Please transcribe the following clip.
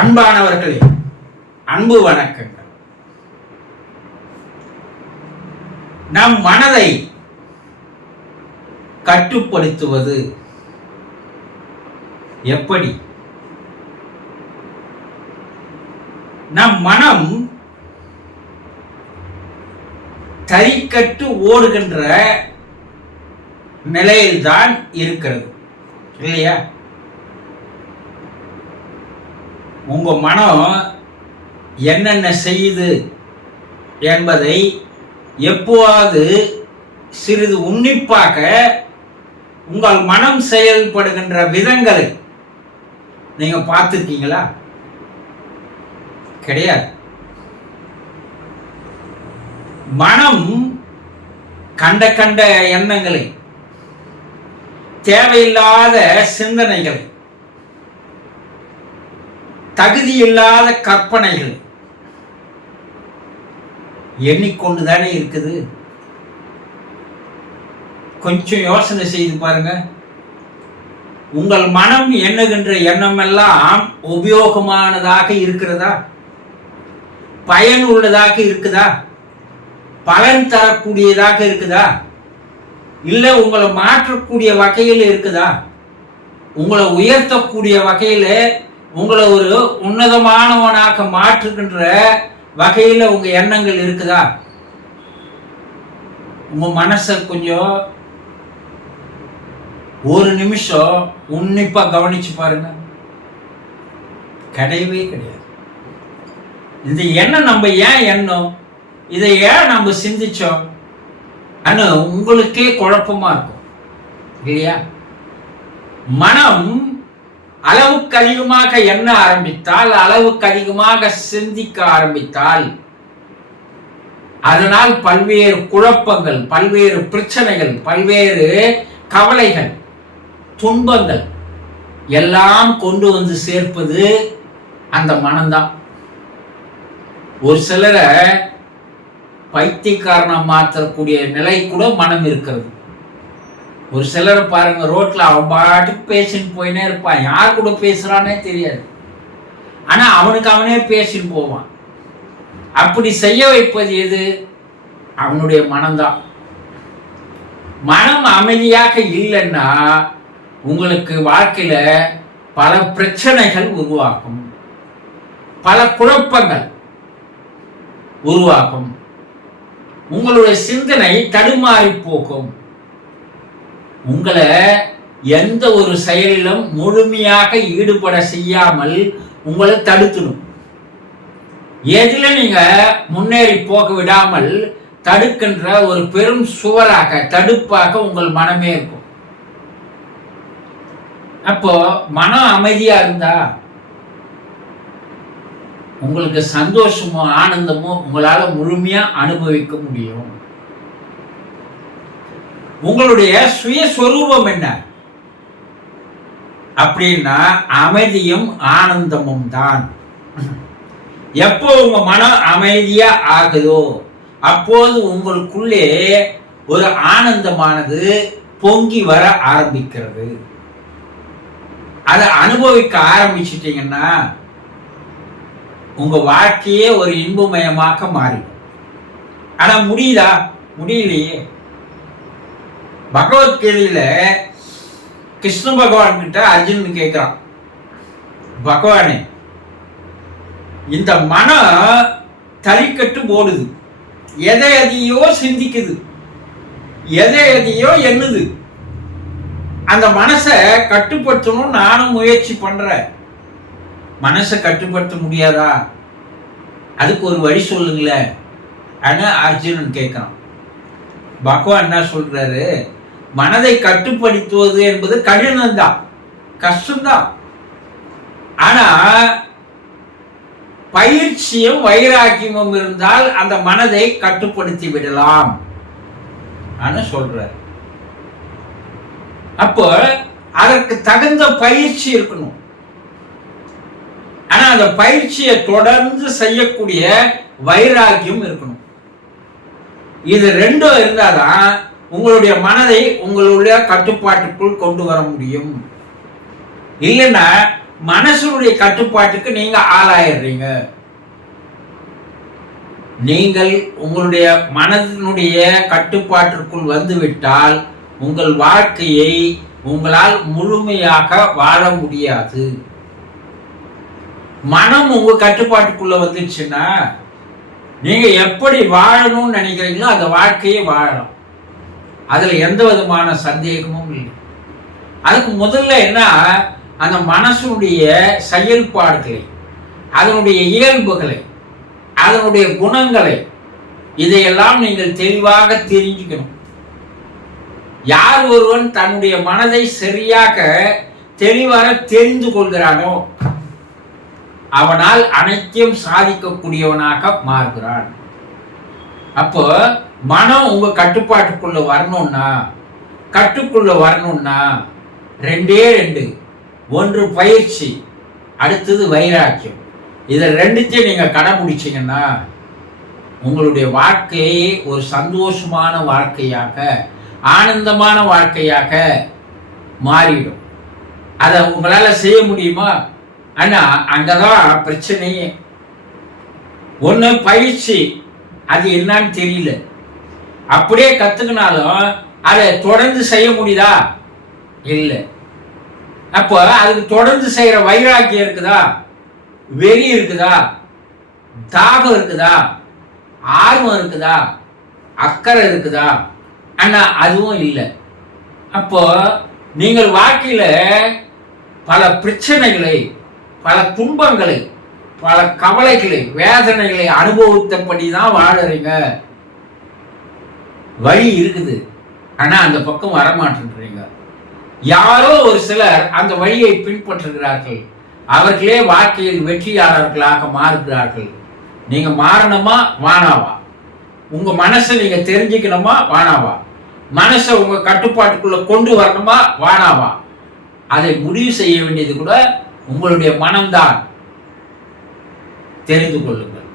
அன்பானவர்களே, அன்பு வணக்கங்கள். நம் மனதை கட்டுப்படுத்துவது எப்படி? நம் மனம் தறிக்கட்டு ஓடுகின்ற நிலையில்தான் இருக்கிறது, இல்லையா? உங்க மனம் என்னென்ன செய்யுது என்பதை எப்போது சிறிது உன்னிப்பாக உங்கள் மனம் செயல்படுகின்ற விதங்களை நீங்க பார்த்துருக்கீங்களா? கிடையாது. மனம் கண்ட கண்ட எண்ணங்களை, தேவையில்லாத சிந்தனைகளை, தகுதியில்லாத கற்பனைகள் எண்ணிக்கொண்டுதானே இருக்குது. கொஞ்சம் யோசனை செய்து பாருங்க. உங்கள் மனம் எண்ணுகின்ற எண்ணம் எல்லாம் உபயோகமானதாக இருக்கிறதா? பயன் உள்ளதாக இருக்குதா? பலன் தரக்கூடியதாக இருக்குதா? இல்ல உங்களை மாற்றக்கூடிய வகையில் இருக்குதா? உங்களை உயர்த்தக்கூடிய வகையில, உங்களை ஒரு உன்னதமானவனாக மாற்றுகின்ற வகையில் உங்க எண்ணங்கள் இருக்குதா? உங்க மனசை கொஞ்சம் ஒரு நிமிஷம் உன்னிப்பா கவனிச்சு பாருங்க. கிடையவே கிடையாது. இந்த எண்ணம் நம்ம ஏன் எண்ணம், இதை ஏன் நம்ம சிந்திச்சோம் அன்னு உங்களுக்கே குழப்பமா இருக்கும், இல்லையா? மனம் அளவுக்கு அதிகமாக எண்ண ஆரம்பித்தால், அளவுக்கு அதிகமாக சிந்திக்க ஆரம்பித்தால், அதனால் பல்வேறு குழப்பங்கள், பல்வேறு பிரச்சனைகள், பல்வேறு கவலைகள், துன்பங்கள் எல்லாம் கொண்டு வந்து சேர்ப்பது அந்த மனம்தான். ஒரு சிலரை பைத்தியக்காரனா மாற்றக்கூடிய நிலை கூட மனம் இருக்கிறது. ஒரு சிலரை பாருங்க, ரோட்ல அவன் பாட்டுக்கு பேசின்னு போயினே இருப்பான். யார் கூட பேசுறானே தெரியாது, ஆனா அவனுக்கு அவனே பேசின்னு போவான். அப்படி செய்ய வைப்பது எது? அவனுடைய மனம்தான். மனம் அமைதியாக இல்லைன்னா உங்களுக்கு வாழ்க்கையில பல பிரச்சனைகள் உருவாகும், பல குழப்பங்கள் உருவாகும், உங்களுடைய சிந்தனை தடுமாறி போகும். உங்களை எந்த ஒரு செயலிலும் முழுமையாக ஈடுபட செய்யாமல் உங்களை தடுக்கணும். எதுல நீங்க முன்னேறி போக விடாமல் தடுக்கின்ற ஒரு பெரும் சுவராக, தடுப்பாக உங்கள் மனமே இருக்கும். அப்போ மனம் அமைதியா இருந்தா உங்களுக்கு சந்தோஷமோ ஆனந்தமோ உங்களால முழுமையா அனுபவிக்க முடியும். உங்களுடைய சுயஸ்வரூபம் என்ன அப்படின்னா அமைதியும் ஆனந்தமும் தான். எப்போ உங்க மனம் அமைதியா ஆகுதோ அப்போது உங்களுக்குள்ளே ஒரு ஆனந்தமானது பொங்கி வர ஆரம்பிக்கிறது. அதை அனுபவிக்க ஆரம்பிச்சிட்டீங்கன்னா உங்க வாழ்க்கையே ஒரு இன்பமயமாக மாறிடும். ஆனா முடியுதா? முடியலையே. பகவத்கீதையில கிருஷ்ண பகவான் கிட்ட அர்ஜுனன் கேட்கிறான், பகவானே, இந்த மனம் தறிக்கட்டு போடுது, எதை எதையோ சிந்திக்குது, எதை எதையோ எண்ணுது. அந்த மனசை கட்டுப்படுத்தணும் நானும் முயற்சி பண்றேன். மனசை கட்டுப்படுத்த முடியாதா? அதுக்கு ஒரு வழி சொல்லுங்களேன் ஆனா அர்ஜுனன் கேட்கிறான். பகவான் என்ன சொல்றாரு? மனதை கட்டுப்படுத்துவது என்பது கடினம்தான், கஷ்டம்தான். ஆனா பயிற்சியும் வைராக்கியமும் இருந்தால் அந்த மனதை கட்டுப்படுத்தி விடலாம் சொல்றார். அப்போ அதற்கு தகுந்த பயிற்சி இருக்கணும். ஆனா அந்த பயிற்சியை தொடர்ந்து செய்யக்கூடிய வைராக்கியம் இருக்கணும். இது ரெண்டும் இருந்தாதான் உங்களுடைய மனதை உங்களுடைய கட்டுப்பாட்டுக்குள் கொண்டு வர முடியும். இல்லைன்னா மனசுடைய கட்டுப்பாட்டுக்கு நீங்க ஆளாயிடுறீங்க. நீங்கள் உங்களுடைய மனதினுடைய கட்டுப்பாட்டிற்குள் வந்துவிட்டால் உங்கள் வாழ்க்கையை உங்களால் முழுமையாக வாழ முடியாது. மனம் உங்க கட்டுப்பாட்டுக்குள்ள வந்துடுச்சுன்னா நீங்க எப்படி வாழணும்னு நினைக்கிறீங்களோ அந்த வாழ்க்கையை வாழலாம். அதுல எந்த விதமான சந்தேகமும் இல்லை. அதுக்கு முதல்ல என்ன, அந்த மனசுடைய செயல்பாடுகளை, அதனுடைய இயல்புகளை, அதனுடைய குணங்களை, இதையெல்லாம் நீங்கள் தெளிவாக தெரிஞ்சுக்கணும். யார் ஒருவன் தன்னுடைய மனதை சரியாக தெளிவாக தெரிந்து கொள்கிறானோ அவனால் அனைத்தையும் சாதிக்கக்கூடியவனாக மாறுகிறான். அப்போ மனம் உங்க கட்டுப்பாட்டுக்குள்ள வரணும்னா ரெண்டே ரெண்டு. ஒன்று பயிற்சி, அடுத்தது வைராக்கியம். இதை ரெண்டுத்தையும் நீங்க கடைபிடிச்சீங்கன்னா உங்களுடைய வாழ்க்கையை ஒரு சந்தோஷமான வாழ்க்கையாக, ஆனந்தமான வாழ்க்கையாக மாறிடும். அதை உங்களால செய்ய முடியுமா? ஆனா அங்கதான் பிரச்சனையே. ஒண்ணு பயிற்சி, அது என்னன்னு தெரியல. அப்படியே கத்துக்கினாலும் அதை தொடர்ந்து செய்ய முடியுதா? இல்லை. அப்போ அதுக்கு தொடர்ந்து செய்யற வைராக்கியம் இருக்குதா? வெறி இருக்குதா? தாகம் இருக்குதா? ஆர்வம் இருக்குதா? அக்கறை இருக்குதா? ஆனா அதுவும் இல்லை. அப்போ நீங்கள் வாழ்க்கையில பல பிரச்சனைகளை, பல துன்பங்களை, பல கவலைகளை, வேதனைகளை அனுபவித்தபடி தான் வாழறீங்க. வழி இருக்குது, ஆனா அந்த பக்கம் வரமாட்டேன்றீங்க. யாரோ ஒரு சிலர் அந்த வழியை பின்பற்றுகிறார்கள். அவர்களே வாழ்க்கையில் வெற்றியாளர்களாக மாறுகிறார்கள். நீங்க மாறணுமா வானாவா? உங்க மனசை நீங்க தெரிஞ்சுக்கணுமா வானாவா? மனசை உங்க கட்டுப்பாட்டுக்குள்ள கொண்டு வரணுமா வானாவா? அதை முடிவு செய்ய வேண்டியது கூட உங்களுடைய மனம்தான். தெரிந்து கொள்ளுங்கள்.